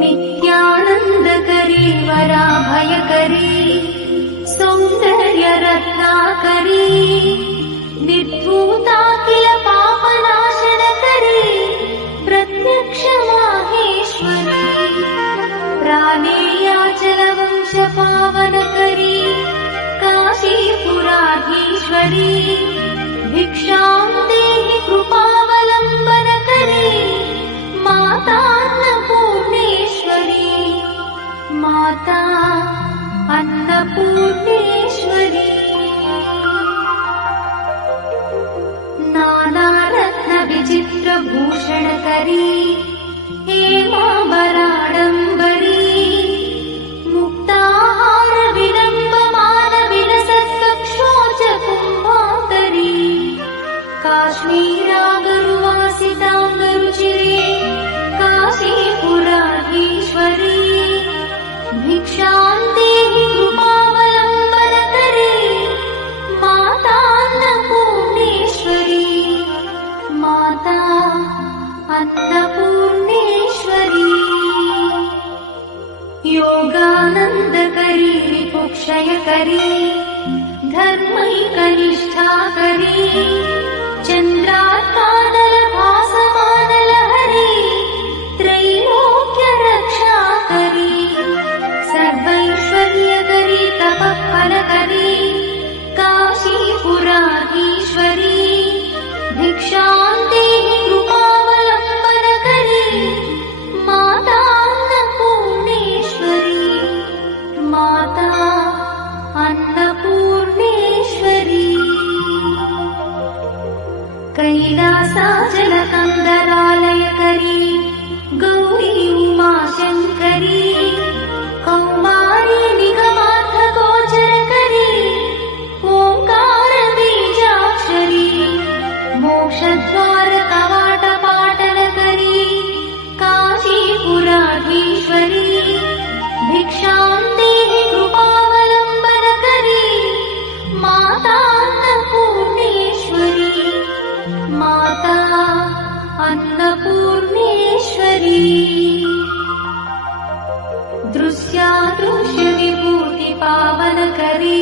नित्यानन्दकरी वराभयकरी सौन्दर्यरत्नाकरी निर्धूताखिल पापनाशनकरी प्रत्यक्ष माहेश्वरी प्राणेयाचलवंशपावनकरी काशीपुराधीश्वरी भिक्षां देहि कृपावलम्बनकरी मातान्नपूर्णेश्वरी माता अन्नपूर्णेश्वरी नानारत्नविचित्रभूषणकरी हेमाम्बराडम्बरी मुक्ताहारविलम्बमानविलसत्कक्षोजकुम्भान्तरी काश्मीरागरुवासिताङ्गरुचिरे काशीपुराधीश्वरी भिक्षां देहि कृपावलम्बनकरी मातान्नपूर्णेश्वरी माता अन्नपूर्णेश्वरी योगानन्दकरी रिपुक्षयकरी धर्मैकनिष्ठाकरी चन्द्रार्कानलभासमानलहरी त्रैलोक्यरक्षाकरी सर्वैश्वर्यकरी तपःफलकरी काशीपुराधीश्वरी भिक्षां देहि कृपावलम्बनकरी माता अन्नपूर्णेश्वरी माता अन्नपूर्णेश्वरी कैलासाचलकन्दरालयकरी गौरी उमाशङ्करी कौमारी निगमार्थगोचरकरी ओङ्कारबीजाक्षरी मोक्षद्वारकवाटपाटलकरी काशीपुराधीश्वरी भिक्षां देहि कृपावलम्बनकरी माता अन्नपूर्णेश्वरी माता अन्नपूर्णेश्वरी दृश्यादृश्यविभूतिपावनकरी